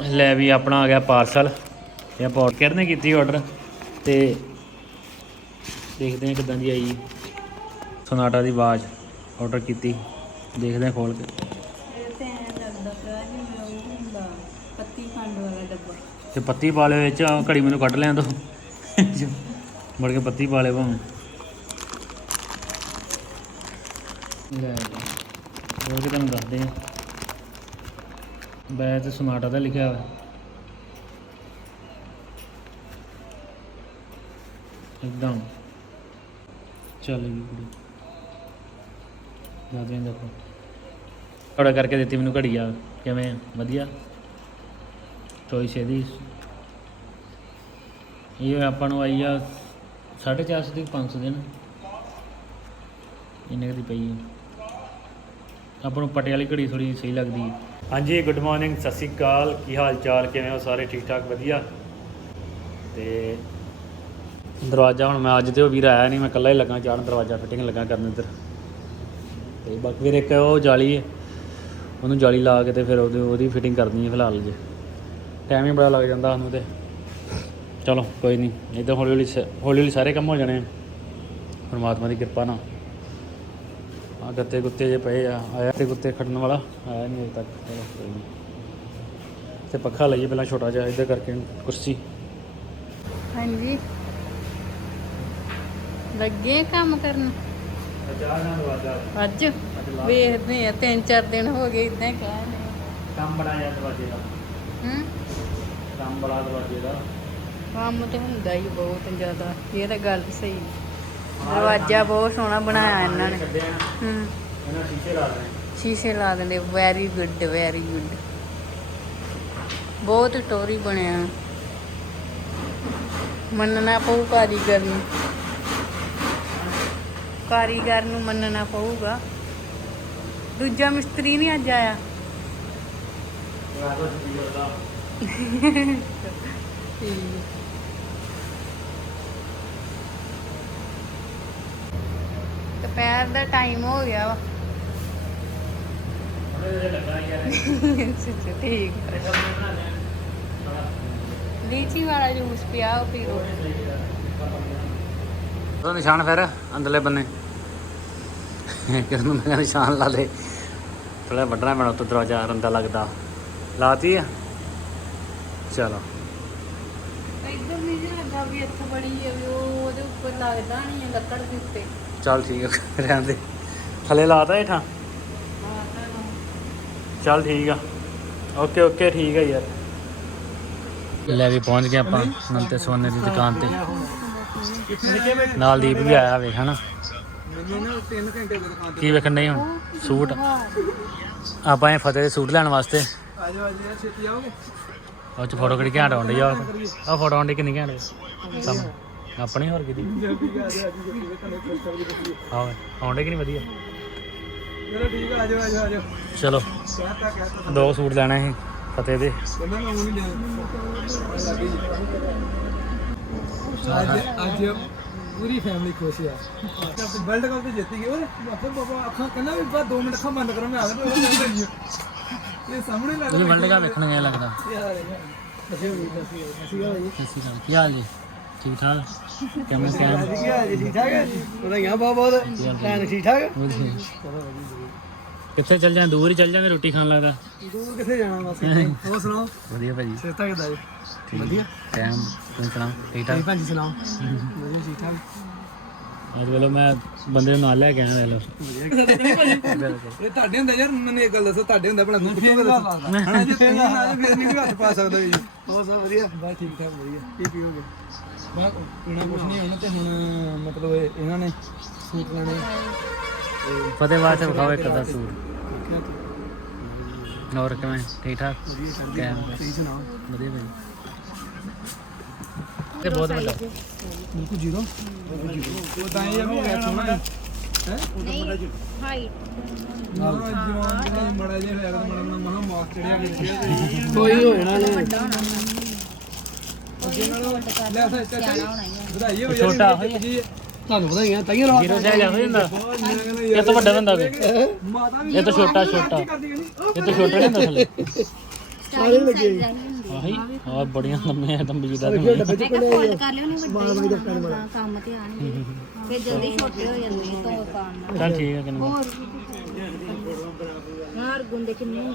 ਲੈ ਵੀ ਆਪਣਾ ਆ ਗਿਆ ਪਾਰਸਲ। ਇਹ ਆਪਾਂ ਨੇ ਕੀਤੀ ਆਰਡਰ ਤੇ ਦੇਖਦੇ ਹਾਂ ਕਿਦਾਂ ਦੀ ਆਈ। ਸੋਨਾਟਾ ਦੀ ਆਵਾਜ਼ ਆਰਡਰ ਕੀਤੀ। ਦੇਖਦੇ ਹਾਂ ਖੋਲ ਕੇ। ਤੇ ਪੱਤੀ ਪਾ ਲਿਓ ਵਿੱਚ ਆਹ ਘੜੀ ਮੈਨੂੰ ਕੱਢ ਲਿਆਂ ਦੋ। ਮੁੜ ਕੇ ਪੱਤੀ ਪਾ ਲਿਓ ਭਾਵੇਂ। ਲੈ ਜੀ। ਕਿ ਤੁਹਾਨੂੰ ਦੱਸਦੇ ਆ। ਬੈ ਸਮਾਟਾ ਦਾ ਲਿਖਿਆ ਹੋਇਆ। ਇੱਕਦਮ। ਚੱਲੇਗੀ ਕੁੜੀ। ਜਾਂਦੇ ਦੇਖੋ। ਔਰਡਰ ਕਰਕੇ ਦਿੱਤੀ, ਮੈਨੂੰ ਘੜੀ ਆ। ਕਿਵੇਂ ਆ? ਵਧੀਆ। ਚੋਇਸ ਇਹਦੀ। ਇਹ ਆਪਾਂ ਨੂੰ ਆਈ ਆ 450 ਦੀ 500 ਦੇ ਨਾ। ਇੰਨੇ ਕੁ ਦੀ ਪਈ ਆਪਾਂ ਨੂੰ ਪਟਿਆਲੀ ਘੜੀ ਥੋੜੀ ਸਹੀ ਲੱਗਦੀ ਹੈ ਹਾਂਜੀ ਗੁੱਡ ਮਾਰਨਿੰਗ ਸਤਿ ਸ਼੍ਰੀ ਅਕਾਲ। ਕੀ ਹਾਲ ਚਾਲ ਕਿਵੇਂ ਹੋ ਸਾਰੇ? ਠੀਕ ਠਾਕ ਵਧੀਆ? ਤੇ ਦਰਵਾਜ਼ਾ ਹੁਣ ਮੈਂ ਅੱਜ ਤੇ ਉਹ ਵੀਰ ਆਇਆ ਨਹੀਂ, ਮੈਂ ਇਕੱਲਾ ਹੀ ਲੱਗਾ ਚਾੜਨ ਦਰਵਾਜ਼ਾ ਫਿਟਿੰਗ ਲੱਗਾ ਕਰਨ ਇੱਧਰ। ਤੇ ਬਾਕੀ ਵੀਰ ਇੱਕ ਉਹ ਜਾਲੀ ਹੈ, ਉਹਨੂੰ ਜਾਲੀ ਲਾ ਕੇ ਤੇ ਫਿਰ ਉਹਦੀ ਉਹਦੀ ਫਿਟਿੰਗ ਕਰਨੀ ਹੈ ਫਿਲਹਾਲ ਜੇ। ਟਾਈਮ ਹੀ ਬੜਾ ਲੱਗ ਜਾਂਦਾ ਸਾਨੂੰ ਤੇ। ਚਲੋ, ਕੋਈ ਨਹੀਂ ਇਦਾਂ ਹੌਲੀ ਹੌਲੀ ਸ- ਹੌਲੀ ਹੌਲੀ ਸਾਰੇ ਕੰਮ ਹੋ ਜਾਣੇ ਪਰਮਾਤਮਾ ਦੀ ਕਿਰਪਾ ਨਾਲ। ਆ ਗੱਤੇ ਗੁੱਤੇ ਜੇ ਪਏ ਆ ਆਇਆ ਤੇ ਗੁੱਤੇ ਖੜਨ ਵਾਲਾ ਆਇਆ ਨਹੀਂ ਅਜੇ ਤੱਕ ਚਲੋ ਕੋਈ ਨਹੀਂ ਤੇ ਪੱਖਾ ਲਈਏ ਪਹਿਲਾਂ ਛੋਟਾ ਜਿਹਾ ਇੱਧਰ ਕਰਕੇ ਕੁਰਸੀ। ਹਾਂਜੀ। ਲੱਗੇ ਕੰਮ ਕਰਨ? ਅੱਜ? ਵੇਖਦੇ ਆ ਤਿੰਨ ਚਾਰ ਦਿਨ ਹੋ ਗਏ ਇਦਾਂ ਹੀ ਕਹਿੰਦੇ ਕੰਮ ਬੜਾ ਯਾਰ ਦਰਵਾਜ਼ੇ ਦਾ। ਹੂੰ? ਕੰਮ ਬੜਾ ਦਰਵਾਜ਼ੇ ਦਾ। ਕੰਮ ਤੇ ਹੁੰਦਾ ਹੀ ਬਹੁਤ ਜ਼ਿਆਦਾ ਇਹ ਤਾਂ ਗੱਲ ਸਹੀ ਦਰਵਾਜ਼ਾ ਬਹੁਤ ਸੋਹਣਾ ਬਣਾਇਆ ਇਹਨਾਂ ਨੇ। ਹੂੰ। ਇਹਨਾਂ ਸ਼ੀਸ਼ੇ ਲਾ ਦੇਣੇ। ਸ਼ੀਸ਼ੇ ਲਾ ਦਿੰਦੇ ਵੈਰੀ ਗੁੱਡ ਵੈਰੀ ਗੁੱਡ ਬਹੁਤ ਟੋਰੀ ਬਣਿਆ। ਮੰਨਣਾ ਪਊ ਕਾਰੀਗਰ ਨੂੰ। ਕਾਰੀਗਰ ਨੂੰ ਮੰਨਣਾ ਪਊਗਾ। ਦੂਜਾ ਮਿਸਤਰੀ ਨਹੀਂ ਅੱਜ ਆਇਆ। ਰਾਗੋ ਜੀ ਦਾ ਦੁਪਹਿਰ ਦਾ ਟਾਈਮ ਹੋ ਗਿਆ ਵਾ। ਉਹਨੇ ਠੀਕ ਲੀਚੀ ਵਾਲਾ ਜੂਸ ਪਿਆ ਪੀ ਲਓ। ਉਹਦਾ ਨਿਸ਼ਾਨ ਫਿਰ, ਅੰਦਰਲੇ ਬੰਨੇ। ਕਿਸ ਨੂੰ ਮੇਰਾ ਨਿਸ਼ਾਨ ਲਾ ਦੇ। ਥੋੜਾ ਵੱਢਣਾ ਪੈਣਾ, ਉੱਤੋਂ ਦਰਵਾਜ਼ਾ ਰੰਦਾ ਲੱਗਦਾ। ਲਾਤੀ ਆ? ਚਲੋ। ਨਹੀਂ ਜੀ ਲੱਗਾ ਵੀ ਇੱਥੇ ਬੜੀ ਹੈ ਵੀ ਉਹ ਉਹਦੇ ਉੱਪਰ ਲੱਗਦਾ ਨਹੀਂ ਹੈ ਲੱਕੜ ਦੇ ਉੱਤੇ। ਚੱਲ ਠੀਕ ਆ ਰਹਿਣ ਦੇ। ਥੱਲੇ ਲਾਤਾ ਹੇਠਾਂ? ਹਾਂ ਤਾਂ ਚੱਲ ਠੀਕ ਆ। ਓਕੇ ਓਕੇ ਠੀਕ ਆ ਯਾਰ। ਲੈ ਵੀ ਪਹੁੰਚ ਗਏ ਆਪਾਂ ਨੰਤੇ ਸੋਨੇ ਦੀ ਦੁਕਾਨ ਤੇ। ਨਾਲ ਦੀਪ ਵੀ ਆਇਆ ਵੇਖ ਹਨਾ? ਕੀ ਵੇਖਣ ਨਹੀਂ ਹੁਣ? ਸੂਟ? ਆਪਾਂ ਇਹ ਫਤਿਹ ਦੇ ਸੂਟ ਲੈਣ ਵਾਸਤੇ। ਆਜੋ ਆਜੋ ਛੇਤੀ ਆਓਗੇ ਉਹ ਚ ਫੋਟੋ ਕਿਹੜੀ ਘੈਂਟ ਆਉਂਦੀ ਆ? ਉਹ ਫੋਟੋ ਆਉਂਦੀ ਕਿੰਨੀ ਘੈਂਟ ਸਮ ਆਪਣੀ ਹੋਰ ਕਿਦੀ ਆ ਜਾਓ ਆਉਂਦੇ ਕਿ ਨਹੀਂ ਵਧੀਆ? ਚਲੋ ਠੀਕ ਆ ਆਜੋ ਆਜੋ ਆਜੋ ਚਲੋ। ਦੋ ਸੂਟ ਲੈਣੇ ਸੀ ਫਤਿਹ ਦੇ। ਉਹ ਅੱਜ ਅੱਜ ਪੂਰੀ ਫੈਮਿਲੀ ਖੁਸ਼ ਆ। ਵਰਲਡ ਕੱਪ ਤੇ ਜਿੱਤ ਗਏ ਬਾਪੇ ਬਾਬਾ ਅੱਖਾਂ ਕਹਿੰਦਾ ਵੀ ਬਾ 2 ਮਿੰਟ ਅੱਖਾਂ ਬੰਦ ਕਰੋ ਮੈਂ ਆਵੇ ਇਹ ਸਾਹਮਣੇ ਲੱਗ ਤੁਸੀਂ ਵਰਲਡ ਕੱਪ ਵੇਖਣ ਗਏ ਲੱਗਦਾ। ਅਸੀਂ ਹੋਈ ਸੱਚੀ ਗੱਲ ਕੀ ਹਾਲ ਜੀ? ਠੀਕ ਠਾਕ? ਕਿਵੇਂ ਕਿਵੇਂ ਕੀ ਹਾਲ ਜੀ ਠੀਕ ਠਾਕ ਹੈ? ਵਧਾਈਆਂ ਬਹੁਤ ਬਹੁਤ। ਭੈਣ ਠੀਕ ਠਾਕ? ਕਿੱਥੇ ਚੱਲ ਜਾਂ ਦੂਰ ਹੀ ਚੱਲ ਜਾਂਗੇ ਰੋਟੀ ਖਾਣ ਲੱਗਦਾ। ਦੂਰ ਕਿੱਥੇ ਜਾਣਾ ਬਸ ਹੋਰ ਸੁਣਾਓ? ਵਧੀਆ ਭਾਜੀ। ਸਿਹਤਾਂ ਕਿਦਾਂ ਜੀ? ਵਧੀਆ? ਟਾਈਮ ਤੂੰ ਸੁਣਾ ਠੀਕ ਠਾਕ? ਭਾਜੀ ਸੁਣਾਓ? ਵਧੀਆ ਠੀਕ ਠਾਕ? ਅੱਜ ਵੇਲੇ ਮੈਂ ਬੰਦੇ ਨੂੰ ਨਾਲ ਲੈ ਕੇ ਆਇਆ ਵੇਖ ਲਓ ਇਹ ਤੁਹਾਡੇ ਹੁੰਦਾ ਯਾਰ ਮੈਨੂੰ ਇੱਕ ਗੱਲ ਦੱਸੋ ਤੁਹਾਡੇ ਹੁੰਦਾ ਬਣਾ ਦੁੱਧ ਕਿਉਂ ਦੱਸੋ ਹਣਾ ਜੇ ਤੁਸੀਂ ਨਾ ਆਏ, ਫਿਰ ਨਹੀਂ ਕੋਈ ਹੱਥ ਪਾ ਸਕਦਾ ਵੀ ਬਹੁਤ ਵਧੀਆ? ਬਸ ਠੀਕ ਠਾਕ ਵਧੀਆ। ਕੀ ਪੀਓਗੇ? ਮੈਂ ਪੀਣਾ ਕੁਛ ਨਹੀਂ ਹੁਣ ਤੇ ਹੁਣ ਮਤਲਬ ਇਹ- ਇਹਨਾਂ ਨੇ ਸੂਟ ਲੈਣੇ ਤੇ ਚ ਵਿਖਾਓ ਇੱਕ ਅੱਧਾ ਸੂਟ। ਕਿਹਾ ਤੂੰ ਹੋਰ ਕਿਵੇਂ? ਠੀਕ ਠਾਕ? ਵਧੀਆ ਕੈਮ? ਤੁਸੀਂ ਸੁਣਾਓ? ਵਧੀਆ ਭਾਈ। ਤੇ ਬਹੁਤ ਵੱਡਾ। ਬਿਲਕੁਲ ਜ਼ੀਰੋ। ਤਾਂ ਇਹ ਵੀ ਹੈ ਸੋਹਣਾ ਹੈ। ਹੈ? ਹਾਈਟ ਨਾ ਜਵਾਨ ਜਿਹੜਾ ਮੜਾ ਜਿਹਾ ਤਾਂ ਮੜਾ ਮਹਾ ਮਾਸ ਚੜਿਆ ਗਿਆ ਕੋਈ ਹੋ ਜਾਣਾ ਜੀ ਵਧਾਈ ਹੋਵੇ ਛੋਟਾ ਹੋਈ ਜੀ ਤੁਹਾਨੂੰ ਵਧਾਈਆਂ ਤਾਈਆਂ ਲਵਾ ਜੀਰੋ ਸਾਈਜ਼ ਹੋ ਜਾਂਦਾ ਇਹ ਤਾਂ ਵੱਡਾ ਬੰਦਾ ਵੇ ਮਾਤਾ ਵੀ ਇਹ ਤਾਂ ਛੋਟਾ ਛੋਟਾ ਕਰਦੀ ਇਹ ਤਾਂ ਛੋਟਾ ਨਹੀਂ ਹੁੰਦਾ ਥੱਲੇ ਸਟਾਈਲਿੰਗ ਸਾਈਜ਼ ਆਹੀ ਆ ਬੜੀਆਂ ਲੰਮੀਆਂ ਤੰਬੀ ਦਾ ਮੈਂ ਕਿਹਾ ਕਰ ਲਿਓ ਨਹੀਂ ਵੱਡੇ ਕੰਮ ਤੇ ਆਣਗੇ ਫਿਰ ਜਲਦੀ ਛੋਟੇ ਹੋ ਜਾਂਦੇ ਆ ਪਾਣ ਨਾਲ ਚੱਲ ਠੀਕ ਹੈ ਕਿੰਨੇ ਹੋਰ ਯਾਰ ਗੁੰਦੇ ਕਿੰਨੇ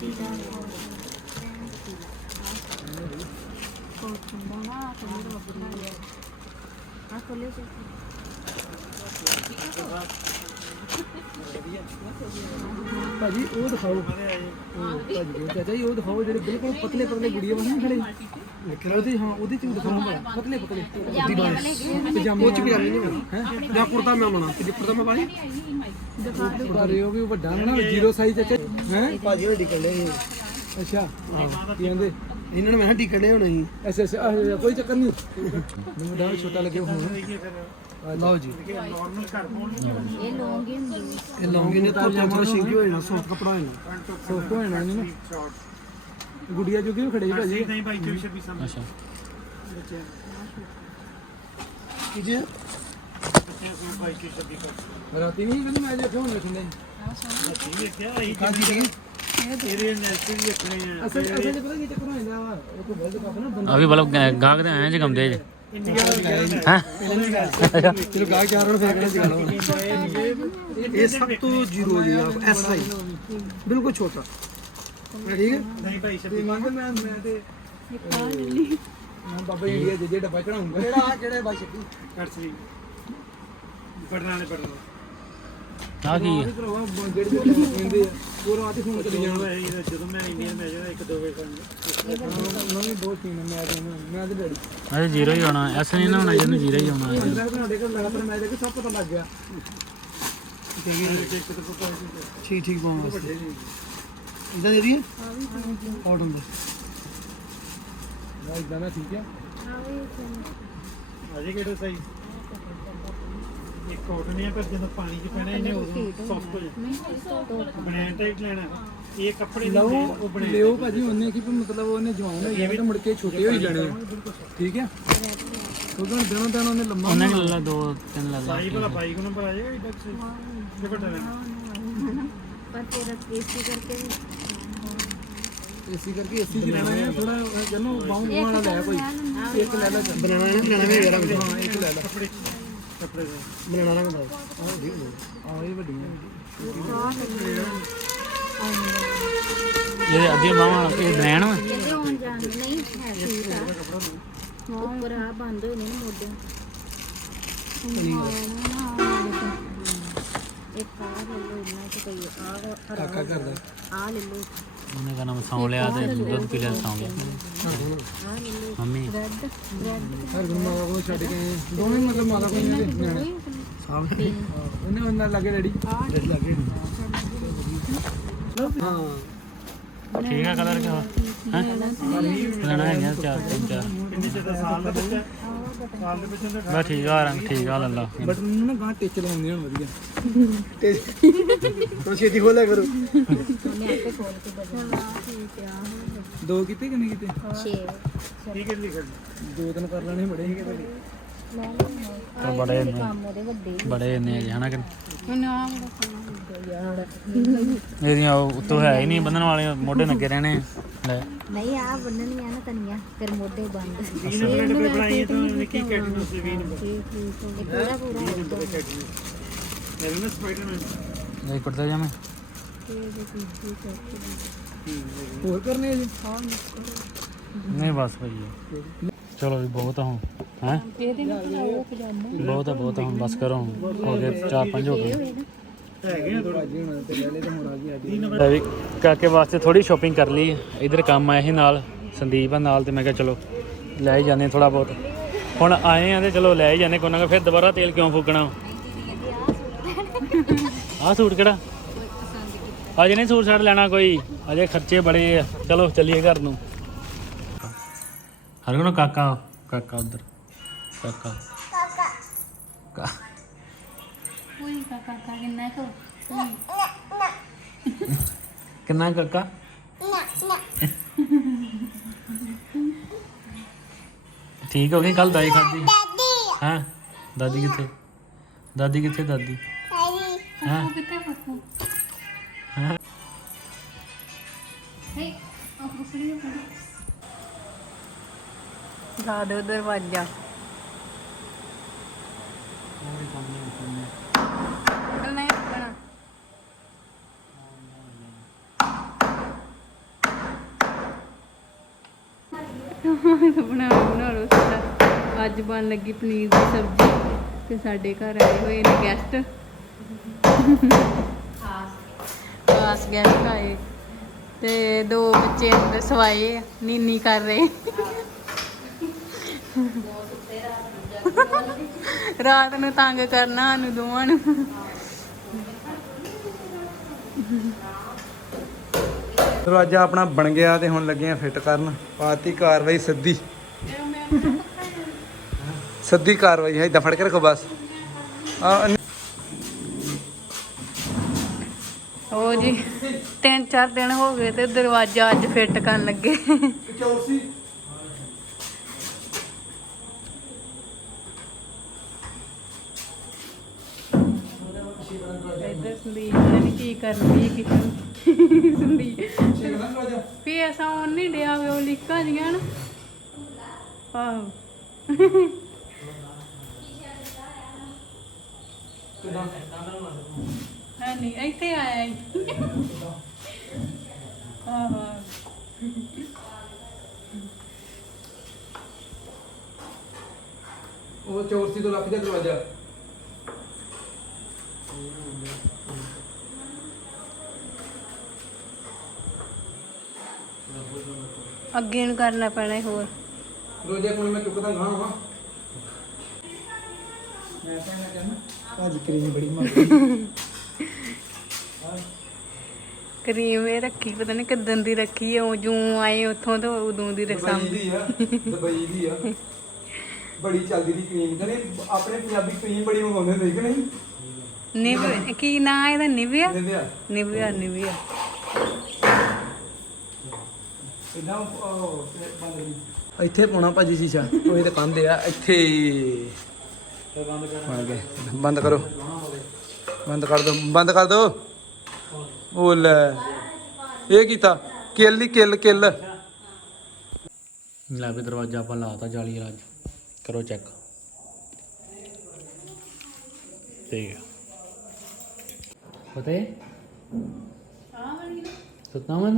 ਚੀਜ਼ਾਂ ਕੋਟ ਕੋਲੇ ਸੇ ਭਾਜੀ ਉਹ ਦਿਖਾਓ। ਉਹ ਭਾਜੀ ਉਹ ਚਾਚਾ ਜੀ ਉਹ ਦਿਖਾਓ ਜਿਹੜੇ ਬਿਲਕੁਲ ਪਤਲੇ ਪਤਲੇ ਗੁੜੀਏ ਬਣੇ ਖੜੇ। ਉਹਦੇ ਹਾਂ ਉਹਦੇ ਚ ਦਿਖਾਓ ਭਲਾ, ਪਤਲੇ ਪਤਲੇ। ਪਜਾਮੇ ਵਾਲੇ ਪਜਾਮੇ ਉਹ ਚ ਪਜਾਮੇ ਨਹੀਂ ਹੈ? ਜਾਂ ਕੁੜਤਾ ਮੈਂ ਆਉਣਾ ਕਿ ਕੁੜਤਾ ਮੈਂ ਪਾਈ ਦਿਖਾ ਰਹੇ ਹੋ ਵੀ ਉਹ ਵੱਡਾ ਨਾ ਜ਼ੀਰੋ ਸਾਈਜ਼ ਚਾਚਾ ਹੈ? ਭਾਜੀ ਉਹ ਦੇ ਅੱਛਾ ਕੀ ਕਹਿੰਦੇ? ਇਹਨਾਂ ਨੇ ਮੈਂ ਟਿਕਣ ਦੇ ਹੋਣਾ ਸੀ। ਆਹ, ਆਹ, ਕੋਈ ਚੱਕਰ ਨਹੀਂ। ਮੈਨੂੰ ਦਾ ਛੋਟਾ ਲੱਗੇ ਹੁਣ। ਲਓ ਜੀ। ਇਹ ਲੋਂਗ ਹੀ ਹੁੰਦੇ ਇਹ ਲੌਂਗੇ ਨੇ ਤਾਂ ਪਜਾਮਾ ਸ਼ਿੰਗੀ ਹੋ ਜਾਣਾ ਸੌਫਟ ਕਪੜਾ ਹੋ ਜਾਣਾ। ਸੌਫਟ ਹੋ ਜਾਣਾ ਨਹੀਂ ਨਾ। ਗੁੜੀਆ ਜੋਗੀ ਵੀ ਖੜੇ ਜੀ ਭਾਜੀ। ਨਹੀਂ ਭਾਈ ਅੱਛਾ। ਕੀ ਜੀ? ਰਾਤੀ ਨਹੀਂ ਕਹਿੰਦੀ ਮੈਂ ਜੇ ਫੋਨ ਰੱਖਿੰਦਾ ਜੀ ਵੇਖਿਆ ਆਈ ਜੀ। ਇਹਦੇ ਨੈਟ ਵੀ ਵੇਖਣੇ ਆ ਅਸਲ ਅਸਲ ਚ ਪਤਾ ਕੀ ਚੱਕਰ ਹੋ ਜਾਂਦਾ ਵਾ ਉਹ ਤੋਂ ਬਲਦ ਕਾਫ ਨਾ ਬੰਦਾ ਆ ਵੀ ਬਲਬ ਗਾਹਕ ਦੇ ਆਏ ਜੇ। ਹਾਂ? ਚਲੋ ਗਾਹ ਚਾਰ ਹੁਣ ਫੇਰ ਕਿਹੜਾ ਜਗਾਣਾ ਇਹ ਸਭ ਤੋਂ ਜ਼ੀਰੋ ਜੀ ਆ ਐਸ ਆਈ ਬਿਲਕੁਲ ਛੋਟਾ। ਠੀਕ ਹੈ? ਨਹੀਂ ਭਾਈ ਸ਼ਬੀ ਮੰਗ ਮੈਂ ਮੈਂ ਤੇ ਹਾਂ ਬਾਬਾ ਇੰਡੀਆ ਦੇ ਜੇ ਡੱਬਾ ਚੜਾਉਂਗਾ ਕਿਹੜਾ ਕਿਹੜੇ ਬਾਈ ਸ਼ਬੀ ਅਰਸਲੀ ਪੜਨਾ ਵਾਲੇ ਪੜਨਾ ਆ ਕੀ ਹੈ? ਭਰਾਵਾ ਜਿਹੜੇ ਜਿਹੜੇ ਕਹਿੰਦੇ ਆ? ਜਦੋਂ ਮੈਂ ਇੰਡੀਆ ਮੈਚ ਹੋਇਆ ਇੱਕ ਦੋ ਵੇ ਅਜੇ ਜ਼ੀਰੋ ਹੀ ਆਉਣਾ। ਐਸ ਨਹੀਂ ਨਾ ਹੋਣਾ ਜਿਹਨੂੰ ਜ਼ੀਰੋ ਹੀ ਆਉਣਾ। ਦੇ ਗਿਆ ਠੀਕ ਠੀਕ ਪਾਉਂ ਬਸ ਇਦਾਂ ਜਿਹੜੀ ਹੈ ਆਊਟ ਹੁੰਦਾ। ਨਾ ਇਦਾਂ ਨਾ ਠੀਕ ਹੈ। ਅਜੇ ਕਿਹੜੇ ਸਹੀ? ਇੱਕ ਕੋਟ ਨਹੀਂ ਹੈ ਪਰ ਜਦੋਂ ਪਾਣੀ 'ਚ ਪੈਣਾ ਇਹਨੇ ਉਦੋਂ ਸੌਫਟ ਹੋ ਜਾਣਾ। ਬਨੈਣ ਟਾਈਟ ਲੈਣਾ। ਇਹ ਕੱਪੜੇ ਦੇ ਆ, ਉਹ ਬਣੇ ਲਿਓ ਭਾਜੀ ਉਹਨੇ ਕੀ ਮਤਲਬ ਉਹਨੇ ਜਵਾਨ ਹੋ ਜਾਣਾ ਤੇ ਮੁੜ ਕੇ ਛੋਟੇ ਹੋਈ ਜਾਣੇ ਆ। ਠੀਕ ਹੈ? ਉਹਦੋਂ ਦਿਨੋਂ ਦਿਨ ਉਹਨੇ ਲੰਮਾ ਉਹਨੇ ਲੈ ਲਾ ਦੋ ਤਿੰਨ ਲੈ ਲਾ। ਸਾਈ ਭਲਾ ਬਾਈ ਕੋਲ ਨੰਬਰ ਆ ਜਾਏਗਾ ਇਦਾਂ ਸਹੀ ਜੇ ਘਟਾ ਲੈਣਾ। ਪਰ ਤੇਰਾ ਸਪੇਸੀ ਕਰਕੇ ਏਸੀ ਕਰਕੇ ਏਸੀ ਚ ਰਹਿਣਾ ਹੈ ਥੋੜਾ ਜਨੋ ਬਾਉਂਡ ਵਾਲਾ ਲੈ ਕੋਈ ਇੱਕ ਲੈ ਲੈ ਬਣਾਣਾ ਹੈ ਵੀ ਰੰਗ ਹਾਂ ਇੱਕ ਲੈ ਲੈ। ਕੱਪੜੇ। ਕੱਪੜੇ ਦੇ। ਬਣਾਣਾ ਆਹ ਠੀਕ ਇਹ ਵੱਡੀਆਂ ਬਾਹਾਂ ਵਾ ਆਉਣ ਜਾਣ ਦੇ ਨਹੀਂ ਹੈ ਠੀਕ ਆ ਉੱਪਰ ਆ ਬੰਦ ਹੋਏ ਨੇ ਨਾ ਮੋਢੇ ਇੱਕ ਆ ਲੈ ਲਓ ਇਹਨਾਂ ਚ ਕੋਈ ਆ। ਕਾਕਾ ਕਰਦਾ ਆ ਲੈ ਲਓ। ਉਹਨੇ ਕਹਣਾ ਮੈਂ ਸੌਂ ਲਿਆ ਤੇ ਦੁੱਧ ਪੀ ਲਿਆ ਤੇ ਸੌਂ ਗਿਆ। ਆ ਲੈ ਲਓ ਮੰਮੀ। ਬ੍ਰੈਡ ਬ੍ਰੈਡ ਹਰ ਗੁਰੂ ਮਾਤਾ ਕੋਲ ਛੱਡ ਕੇ ਆਏ। ਦੋਵੇਂ ਮਤਲਬ ਮਾਤਾ ਕੋਲ ਨੇ ਨਿਆਣੇ ਸਾਹਮਣੇ ਉਹਨੇ ਉਹਨਾਂ ਲੱਗੇ ਡੈਡੀ ਡੈਡੀ ਲੱਗੇ ਹਾਂ ਠੀਕ ਆ ਕਲਰ ਕਿਹਾ? ਹੈ? ਲੈਣਾ ਹੈ ਚਾਰ ਤਿੰਨ ਚਾਰ। ਕਿੰਨੀ ਚਿਰ ਦਾ ਸਾਲ ਦਾ ਬੱਚਾ ਬਸ ਠੀਕ ਆ ਰੰਗ ਠੀਕ ਆ ਲੱਲਾ ਬਟ ਮੈਨੂੰ ਨਾ ਗਾਂ ਟਿਚ ਲਾਉਂਦੀਆਂ ਹੁਣ ਵਧੀਆ। ਤੇ ਹੁਣ ਛੇਤੀ ਖੋਲਿਆ ਕਰੋ। ਮੈਂ ਆਪੇ ਖੋਲ ਕੇ ਬਦਲ ਠੀਕ ਆ। ਦੋ ਕੀਤੇ ਕਿ ਨਹੀਂ ਕੀਤੇ? 6 ਠੀਕ ਹੈ ਲਿਖਣ ਦੋ ਤਿੰਨ ਕਰ ਲੈਣੇ ਬੜੇ ਲਓ ਪਰ ਬੜੇ ਨੇ। ਬੜੇ ਇੰਨੇ ਹੈਗੇ ਹਨਾ ਕਿ ਆ ਇਹਦੀਆਂ ਉੱਤੋਂ ਹੈ ਹੀ ਨਹੀਂ ਬੰਨਣ ਵਾਲੇ ਮੋਢੇ ਲੱਗੇ ਰਹਿਣੇ ਲੈ। ਨਹੀਂ ਆ ਬੰਨਣੀਆਂ ਨਾ ਤਨੀਆਂ ਫਿਰ ਮੋਢੇ ਬੰਦ। ਵੀਹ ਨੰਬਰ ਡੱਬੇ ਬਣਾਈਏ ਤਾਂ ਨਿੱਕੀ ਕੈਟਨ ਉਸੇ 20 ਨੰਬਰ ਠੀਕ ਠੀਕ ਇਹ ਪੂਰਾ ਪੂਰਾ ਮੇਰੇ ਨਾਲ ਸਪਾਈਡਰਮੈਨ ਇਹ ਕੁੜਤਾ ਜਾਵੇਂ ਹੋਰ ਕਰਨੇ ਆ ਜੀ? ਨਹੀਂ ਬਸ ਭਾਈ। ਚਲੋ ਜੀ, ਬਹੁਤ ਆ ਹੁਣ, ਹੈ? ਬਹੁਤ ਆ ਬਹੁਤ ਆ, ਹੁਣ ਬਸ ਕਰੋ ਹੁਣ। ਹੋ ਗਏ 4-5 ਹੋ ਗਏ। ਹੈਗੇ ਵੀ, ਕਾਕੇ ਵਾਸਤੇ ਥੋੜੀ ਸ਼ਾਪਿੰਗ ਕਰ ਲਈ, ਇਧਰ ਕੰਮ ਆਇਆ ਸੀ ਨਾਲ, ਸੰਦੀਪ ਆ ਨਾਲ ਤੇ ਮੈਂ ਕਿਹਾ ਚਲੋ ਲੈ ਹੀ ਜਾਂਦੇ ਥੋੜਾ ਬਹੁਤ। ਹੁਣ ਆਏ ਆ ਤੇ ਚਲੋ ਲੈ ਹੀ ਜਾਂਦੇ ਕੋਨਾ ਫਿਰ ਦੁਬਾਰਾ ਤੇਲ ਕਿਉਂ ਫੂਕਣਾ? ਆਹ ਸੂਟ ਕਿਹੜਾ? ਅਜੇ ਨਹੀਂ ਸੂਟ ਸਾਟ ਲੈਣਾ ਕੋਈ, ਅਜੇ ਖਰਚੇ ਬੜੇ ਆ। ਚਲੋ ਚੱਲੀਏ ਘਰ ਨੂੰ। ਹਰਗੁਣ ਕਾਕਾ ਕਾਕਾ ਉਧਰ ਕਾਕਾ। ਕਾਕਾ ਕੋਈ ਕਾਕਾ ਕਾ ਕਿੰਨਾ ਕੋ? ਕਿੰਨਾ ਕਾਕਾ? ਠੀਕ ਹੋ ਗਈ ਕੱਲ ਦਾਈ ਖਾਦੀ ਹਾਂ? ਦਾਦੀ ਕਿੱਥੇ? ਦਾਦੀ ਕਿੱਥੇ ਦਾਦੀ? ਹਾਂ? ਕਿੱਥੇ ਹਾਂ? ਹੇ ਉਹ ਬੁਸੜੀ ਉਹ ਲਾ ਦਿਓ ਦਰਵਾਜ਼ਾ ਨਹੀਂ ਬਣਾ ਬਣਾ ਬਣਾ ਲਓ ਸਾਡਾ ਅੱਜ ਬਣ ਲੱਗੀ ਪਨੀਰ ਦੀ ਸਬਜ਼ੀ ਤੇ ਸਾਡੇ ਘਰ ਆਏ ਹੋਏ ਨੇ ਗੈਸਟ ਖਾਸ ਗੈਸਟ ਆਏ ਤੇ ਦੋ ਬੱਚੇ ਅੰਦਰ ਸਵਾਏ, ਨੀਨੀ ਕਰ ਰਹੇ। ਰਾਤ ਨੂੰ ਤੰਗ ਕਰਨਾ ਸਾਨੂੰ ਦੋਵਾਂ ਨੂੰ। ਦਰਵਾਜ਼ਾ ਆਪਣਾ ਬਣ ਗਿਆ ਤੇ ਹੁਣ ਲੱਗੇ ਆ ਫਿੱਟ ਕਰਨ। ਪਾਤੀ ਕਾਰਵਾਈ ਸਿੱਧੀ। ਸਿੱਧੀ ਕਾਰਵਾਈ ਹੈ ਇਦਾਂ ਫੜ ਕੇ ਰੱਖੋ ਬਸ। ਆ ਉਹ ਜੀ ਤਿੰਨ ਚਾਰ ਦਿਨ ਹੋ ਗਏ ਤੇ ਦਰਵਾਜ਼ਾ ਅੱਜ ਫਿੱਟ ਕਰਨ ਲੱਗੇ। ਚੌਸੀ ਇੱਧਰ ਸੰਦੀਪ ਪਤਾ ਨਹੀਂ ਕੀ ਕਰਦੀ ਕਿਚਨ ਸੰਦੀਪ ਵੀ ਐਸਾ ਉਹ ਨਹੀਂ ਡਿਆ ਵੇ ਉਹ ਲੀਕਾਂ ਜੀਆਂ ਨਾ। ਆਹੋ। ਹੈ ਨਹੀਂ ਇੱਥੇ ਆਇਆ ਈ। ਆਹੋ। ਉਹ ਚੌਸੀ ਤੋਂ ਲੱਗ ਜਾ ਦਰਵਾਜ਼ਾ। ਅੱਗੇ ਨੂੰ ਕਰਨਾ ਪੈਣਾ ਹੋਰ। ਰੋਜੇ ਕੋਲ ਮੈਂ ਚੁੱਕਦਾ ਗਾਂ ਹਾਂ ਮੈਂ ਕਰੀਮ ਬੜੀ ਮਾਰੀ ਕਰੀਮ ਇਹ ਰੱਖੀ ਪਤਾ ਨਹੀਂ ਕਿਦਾਂ ਦੀ ਰੱਖੀ ਉਹ ਜੂ ਆਏ ਉੱਥੋਂ ਤੋਂ ਉਦੋਂ ਦੀ ਰਸਮ ਦੁਬਈ ਦੀ ਆ ਦੁਬਈ ਦੀ ਆ। ਬੜੀ ਚੱਲਦੀ ਦੀ ਕਰੀਮ ਕਹਿੰਦੇ ਆਪਣੇ ਪੰਜਾਬੀ ਕਰੀਮ ਬੜੀ ਮੰਗਾਉਂਦੇ ਹੁੰਦੇ ਕਿ ਨਹੀਂ? ਨਿਵ ਕੀ ਨਾਂ ਇਹਦਾ? ਨਿਵਿਆ? ਦਿੰਦੇ ਆ ਨਿਵਿਆ ਨਿਵਿਆ। ਇਦਾਂ ਉਹ ਬੰਦ ਗਈ ਇੱਥੇ ਪਾਉਣਾ ਭਾਜੀ ਸ਼ੀਸ਼ਾ ਉਹ ਤੇ ਕੰਧ ਆ ਇੱਥੇ ਬੰਦ ਕਰ ਬੰਦ ਕਰੋ। ਬੰਦ ਕਰ ਦੋ ਬੰਦ ਕਰ ਦੋ। ਉਹ ਲੈ ਇਹ ਕੀਤਾ ਕਿੱਲ ਹੀ ਕਿੱਲ ਕਿੱਲ। ਲੈ ਵੀ ਦਰਵਾਜ਼ਾ ਆਪਾਂ ਲਾਤਾ ਜਾਲੀ ਵਾਲਾ ਅੱਜ। ਕਰੋ ਚੈੱਕ ਤੇ ਪਤੇ ਸੁਤਨਾ ਮੈਂ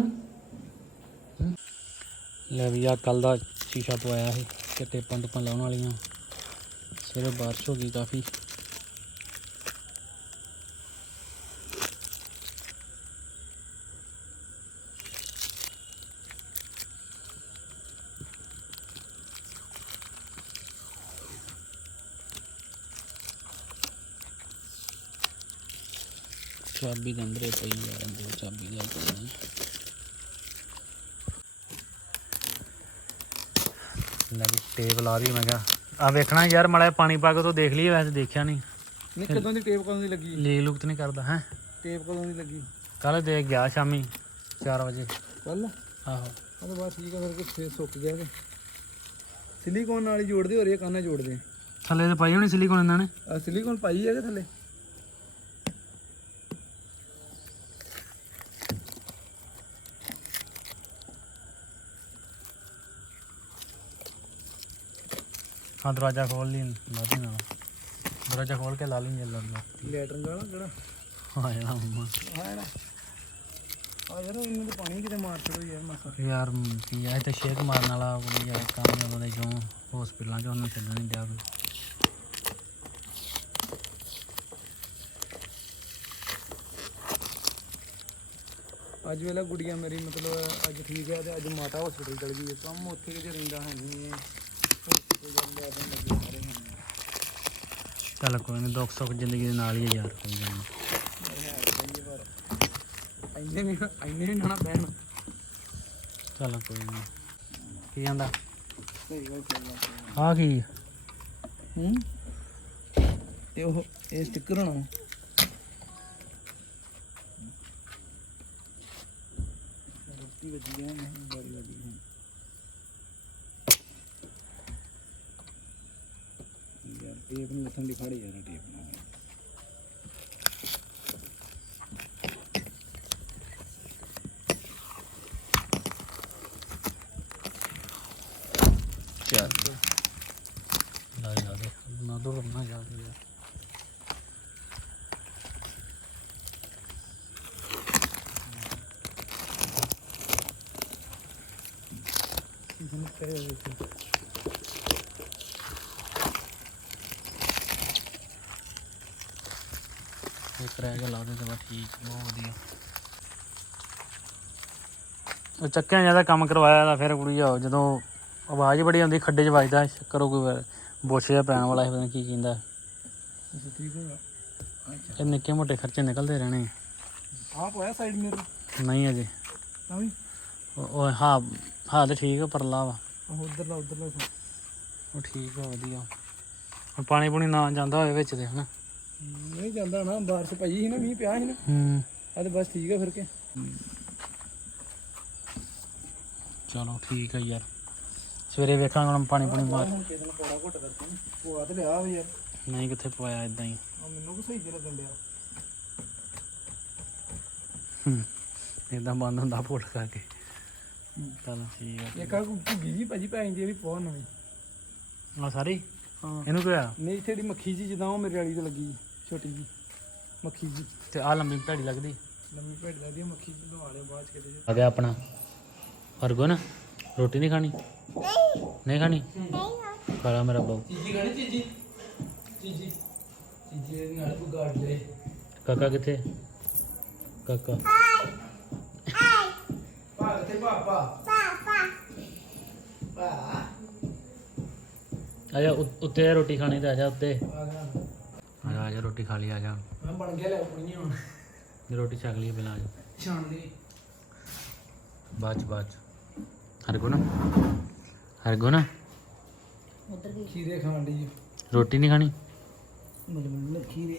ਲੈ ਵੀ ਆ ਕੱਲ ਦਾ ਸ਼ੀਸ਼ਾ ਪਵਾਇਆ ਸੀ ਕਿ ਟੇਪਾਂ ਟੁਪਾਂ ਲਾਉਣ ਵਾਲੀਆਂ। ਸਵੇਰੇ ਬਾਰਿਸ਼ ਹੋ ਗਈ ਕਾਫੀ। ਚਾਬੀ ਦੇ ਅੰਦਰੇ ਪਈ ਯਾਰ ਅੰਦਰ ਚਾਬੀ ਲੈ ਕੇ ਆਉਣੀ। ਲੈ ਵੀ ਟੇਪ ਲਾ ਰਹੀ ਮੈਂ ਕਿਹਾ ਆ ਵੇਖਣਾ ਯਾਰ ਮੜਾ ਪਾਣੀ ਪਾ ਕੇ ਤੋਂ ਦੇਖ ਲਈਏ ਵੈਸੇ ਦੇਖਿਆ ਨਹੀਂ ਨਹੀਂ ਕਦੋਂ ਦੀ ਟੇਪ ਕਦੋਂ ਦੀ ਲੱਗੀ? ਲੀਕ ਲੁਕ ਤਾਂ ਨਹੀਂ ਕਰਦਾ ਹੈ? ਟੇਪ ਕਦੋਂ ਦੀ ਲੱਗੀ? ਕੱਲ ਦੇ ਗਿਆ ਸ਼ਾਮੀ 4 ਵਜੇ। ਕੱਲ ਆਹੋ। ਉਹਦੇ ਬਾਅਦ ਠੀਕ ਆ ਫਿਰ ਫੇਰ ਸੁੱਕ ਗਿਆ ਤੇ। ਸਿਲੀਕੋਨ ਨਾਲ ਹੀ ਜੋੜਦੇ ਹੋ ਰਹੀ ਹੈ ਕਾਨਾ ਜੋੜਦੇ ਥੱਲੇ ਤੇ ਪਾਈ ਹੋਣੀ ਸਿਲੀਕੋਨ ਇਹਨਾਂ ਨੇ। ਆ ਸਿਲੀਕੋਨ ਪਾਈ ਹੈਗੇ ਥੱਲੇ? ਹਾਂ ਦਰਵਾਜ਼ਾ ਖੋਲ ਲਈ ਲਾਦੀ ਨਾਲ ਦਰਵਾਜ਼ਾ ਖੋਲ ਕੇ ਲਾ ਲਈ ਜੱਲਣ ਦਾ ਲੈਟਰ ਵਾਲਾ ਕਿਹੜਾ? ਹਾਂ ਯਾਰ ਆ। ਜਿਹੜਾ ਆ ਯਾਰ ਇਹਨੂੰ ਤਾਂ ਪਾਣੀ ਕਿਤੇ ਮਾਰ ਛੜੋ ਯਾਰ ਮਾਸਾ ਯਾਰ ਮ, ਕੀ ਆ ਇਹ ਤੇ ਸ਼ੇਕ ਮਾਰਨ ਵਾਲਾ ਕੋਈ ਯਾਰ ਕੰਮ ਉਹਨਾਂ ਦੇ ਜੋ ਹਸਪੀਟਲਾਂ 'ਚ ਉਹਨੂੰ ਛੱਡਣ ਨਹੀਂ ਦਿਆ ਕੋਈ। ਅੱਜ ਵੇਲਾ ਗੁੜੀਆ ਮੇਰੀ ਮਤਲਬ ਅੱਜ ਠੀਕ ਹੈ ਤੇ ਅੱਜ ਮਾਤਾ ਹਸਪੀਟਲ ਚਲ ਗਈ ਹੈ ਕੰਮ ਉੱਥੇ ਕਿਤੇ ਰਹਿੰਦਾ ਹੈ ਨਹੀਂ ਹਸਪੀਟਲ ਜਾਂਦੇ ਆ ਬੰਦੇ ਲੱਗੇ ਸਾਰੇ ਹਨ ਚੱਲ ਕੋਈ ਨਹੀਂ ਦੁੱਖ ਸੁੱਖ ਜ਼ਿੰਦਗੀ ਦੇ ਨਾਲ ਹੀ ਆ ਯਾਰ ਕੋਈ ਗੱਲ ਨਹੀਂ ਇੰਨੇ ਨਹੀਂ ਇੰਨੇ ਨਹੀਂ ਨਾ ਬਹਿਣ। ਚੱਲ ਕੋਈ ਨਹੀਂ ਕੀ ਜਾਂਦਾ ਆ ਕੀ? ਹੂੰ? ਇਹ ਉਹ ਇਹ ਸਟicker ਹੋਣਾ ਰੋਟੀ ਵੱਜੀ ਹੈ ਨਹੀਂ। તમને ઠંડી ખાડી જાય ટેપ ચાલો ના Thank you. ਜਾ ਗਿਆ ਲਾ ਦੇ ਤਾਂ ਠੀਕ ਬਹੁਤ ਵਧੀਆ। ਉਹ ਚੱਕਿਆਂ ਜ਼ਿਆਦਾ ਕੰਮ ਕਰਵਾਇਆ ਤਾਂ ਫਿਰ ਕੁੜੀ ਆ ਜਦੋਂ ਆਵਾਜ਼ ਬੜੀ ਆਉਂਦੀ ਖੱਡੇ 'ਚ ਵੱਜਦਾ ਕਰੋ ਕੋਈ ਬੋਛੇ ਜਿਹਾ ਪੈਣ ਵਾਲਾ ਪਤਾ ਨੀ ਕੀ ਕਹਿੰਦਾ। ਇਹ ਨਿੱਕੇ ਮੋਟੇ ਖਰਚੇ ਨਿਕਲਦੇ ਰਹਿਣੇ। ਆਪ ਹੋਇਆ ਸਾਈਡ ਮਿਰਰ ਨਹੀਂ ਅਜੇ। ਉਹ- ਹਾਂ ਹਾਂ ਤੇ ਠੀਕ ਆ ਪਰਲਾ ਵਾ। ਉਹ ਉਧਰਲਾ ਉਧਰਲਾ ਉਹ ਠੀਕ ਆ ਵਧੀਆ। ਹੁਣ ਪਾਣੀ ਪੂਣੀ ਨਾ ਜਾਂਦਾ ਹੋਏ ਵਿੱਚ ਦੇ ਹਨਾ। ਨਹੀਂ ਜਾਂਦਾ ਨਾ ਬਾਰਿਸ਼ ਪਈ ਸੀ ਨਾ ਮੀਂਹ ਪਿਆ ਸੀ ਨਾ। ਹੂੰ। ਆ ਤੇ ਬਸ ਠੀਕ ਆ ਫਿਰ ਕੇ। ਚਲੋ ਠੀਕ ਆ ਯਾਰ। ਸਵੇਰੇ ਵੇਖਾਂਗੇ ਹੁਣ ਪਾਣੀ ਪੂਣੀ ਮਾਰ। ਹੁਣ ਕਿਸੇ ਨੂੰ ਪੌੜਾ ਘੁੱਟ ਕਰਕੇ ਪਵਾ ਤੇ ਲਿਆ ਵੀ ਯਾਰ ਨਹੀਂ ਕਿੱਥੇ ਪਵਾਇਆ ਇਦਾਂ ਹੀ। ਮੈਨੂੰ ਵੀ ਸਹੀ ਜਿਹਾ ਲੱਗਣ ਡਿਆ। ਇਦਾਂ ਬੰਦ ਹੁੰਦਾ ਫੁੱਟ ਕਰਕੇ। ਚਲੋ ਠੀਕ ਆ ਇੱਕ ਆ ਘੁੱਗੀ ਜੀ ਭਾਜੀ ਪੈ ਜਾਂਦੀ ਇਹਦੀ ਪੌਣ ਨਵੀਂ ਆ ਸਾਰੀ? ਹਾਂ। ਇਹਨੂੰ ਕੀ ਹੋਇਆ ਨਹੀਂ ਇੱਥੇ ਜਿਹੜੀ ਮੱਖੀ ਜੀ ਜਿੱਦਾਂ ਉਹ ਮੇਰੇ ਵਾਲੀ ਤੇ ਲੱਗੀ ਸੀ, ਛੋਟੀ ਜੀ ਮੱਖੀ ਜੀ। ਤੇ ਆ ਲੰਬੀ ਭੈੜੀ ਲੱਗਦੀ। ਲੰਮੀ ਭੇਡ ਲੱਗਦੀ ਆ, ਮੱਖੀ ਜੀ ਲਵਾ ਲਿਆ ਬਾਅਦ ਚ ਕਿਤੇ ਜੇ। ਆ ਗਿਆ ਆਪਣਾ। ਹਰਗੁਣ ਰੋਟੀ ਨਹੀਂ ਖਾਣੀ? ਨਹੀਂ ਖਾਣੀ? ਖਾਲਾ ਮੇਰਾ ਬਾਬੂ ਚੀਜੀ ਗਾੜੀ ਚੀਜੀ? ਚੀਜੀ। ਚੀਜੀ ਇਹਦੀ ਨਾਲ ਕੋਈ ਗਾੜ ਲੈ ਕਾਕਾ ਕਿੱਥੇ? ਕਾਕਾ। ਭਾਗ ਤੇ ਪਾਪਾ। ਆ ਜਾ ਉ- ਉੱਤੇ ਆ ਰੋਟੀ ਖਾਣੀ ਤੇ ਆ ਜਾ ਉੱਤੇ। ਆ ਗਿਆ। ਜਾ ਰੋਟੀ ਖਾ ਲਈ ਆ ਜਾ। ਮੈਂ ਬਣ ਗਿਆ ਲੈ ਆਪਣੀ ਹੁਣ। ਜੇ ਰੋਟੀ ਛਕ ਲਈ ਪਹਿਲਾਂ ਆ ਜਾ ਛਾਣ ਲਈ। ਬਾਅਦ ਚ ਬਾਅਦ ਚ। ਹਰਗੁਣ ਹਰਗੁਣ। ਖੀਰੇ ਖਾਣ ਦੀ ਰੋਟੀ ਨਹੀਂ ਖਾਣੀ? ਮਤਲਬ ਖੀਰੇ।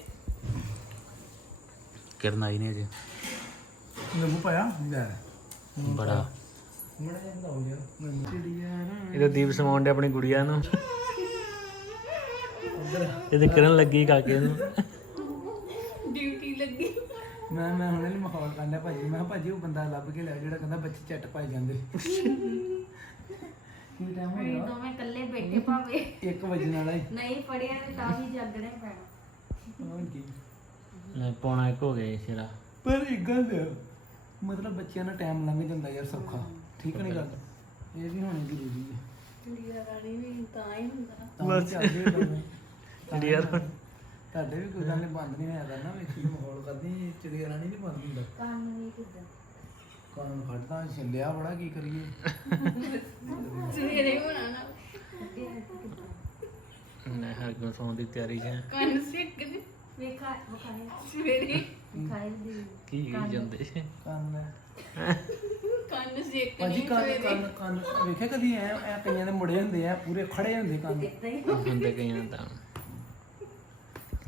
ਕਿਰਨ ਆਈ ਨਹੀਂ ਅਜੇ। ਨਿੰਬੂ ਪਾਇਆ? ਲੈ। ਬੜਾ। ਮੜਾ ਜਾਂਦਾ ਹੋ ਗਿਆ ਚਿੜੀਆ ਨਾ ਇਹਦਾ ਦੀਪ ਸਮਾਉਣ ਦੇ ਆਪਣੀ ਗੁੜੀਆ ਨੂੰ। ਇਹਦੇ ਕਿਰਨ ਲੱਗੀ ਕਾਕੇ ਨੂੰ। ਡਿਊਟੀ ਲੱਗੀ। ਮੈਂ ਮੈਂ ਹੁਣੇ ਲਈ ਮਾਹੌਲ ਕਰਨਾ ਭਾਜੀ ਮੈਂ ਕਿਹਾ ਭਾਜੀ ਉਹ ਬੰਦਾ ਲੱਭ ਕੇ ਲਿਆ ਜਿਹੜਾ ਕਹਿੰਦਾ ਬੱਚੇ ਝੱਟ ਪਾਈ ਜਾਂਦੇ। ਕੀ ਟਾਈਮ ਹੋ ਗਿਆ? ਦੋਵੇਂ ਇਕੱਲੇ ਬੈਠੇ ਭਾਵੇਂ। 1 ਵਜੇ ਵਾਲਾ ਹੀ। ਨਹੀਂ ਪੜਿਆ ਤੇ ਤਾਂ ਵੀ ਜਾਗਣਾ ਹੀ ਪੈਣਾ। ਹੋਰ ਕੀ? ਲੈ, ਪੌਣਾ ਇੱਕ ਹੋ ਗਿਆ ਸ਼ੇਰਾ। ਪਰ ਇੱਕ ਗੱਲ ਹੈ ਮਤਲਬ ਬੱਚਿਆਂ ਦਾ ਟਾਈਮ ਲੰਘ ਜਾਂਦਾ ਯਾਰ ਸੌਖਾ। ਠੀਕ ਨਹੀਂ ਗੱਲ? ਇਹ ਵੀ ਹੋਣੀ ਜ਼ਰੂਰੀ ਹੈ। ਚਿੜੀਆ ਰਾਣੀ ਵੀ ਤਾਂ ਹੀ ਹੁੰਦਾ। ਤਾਂ ਵੀ ਚੱਲਦੇ ਦੋਵੇਂ ਚਿੜੀਆ ਤੁਹਾਡੇ ਵੀ ਕੋਈ ਗੱਲ ਨਹੀਂ ਬੰਦ ਨਹੀਂ ਹੋਇਆ ਕਰਨਾ ਵੇਖੀ ਮਾਹੌਲ ਕਰਦੀ ਚਿੜੀਆ ਰਾਣੀ ਨਹੀਂ ਬੰਦ ਹੁੰਦਾ। ਕੰਨ ਨਹੀਂ ਕਿਦਾਂ ਕਾਨੂੰਨ ਖੜਦਾ ਛੱਲਿਆ ਬੜਾ ਕੀ ਕਰੀਏ? ਸਵੇਰੇ ਹੋਣਾ ਨਾ। ਮੈਂ ਹਰਗੁਣ ਸੌਣ ਦੀ ਤਿਆਰੀ 'ਚ ਹਾਂ। ਕੰਨ ਸਿੱਕ ਦੇ। ਵੇਖਾ ਵਿਖਾਏ। ਸਵੇਰੇ। ਵਿਖਾਏ ਦੀ ਕੀ ਕਹੀ ਜਾਂਦੇ? ਕੰਨ ਕੰਨ ਸਿੱਕ ਭਾਜੀ ਕੰਨ ਕੰਨ ਕੰਨ। ਵੇਖਿਆ ਕਦੀ ਐ ਐ ਕਈਆਂ ਦੇ ਮੁੜੇ ਹੁੰਦੇ ਆ ਪੂਰੇ ਖੜੇ ਹੁੰਦੇ ਕੰਨ। ਹੁੰਦੇ ਕਈਆਂ ਦਾ।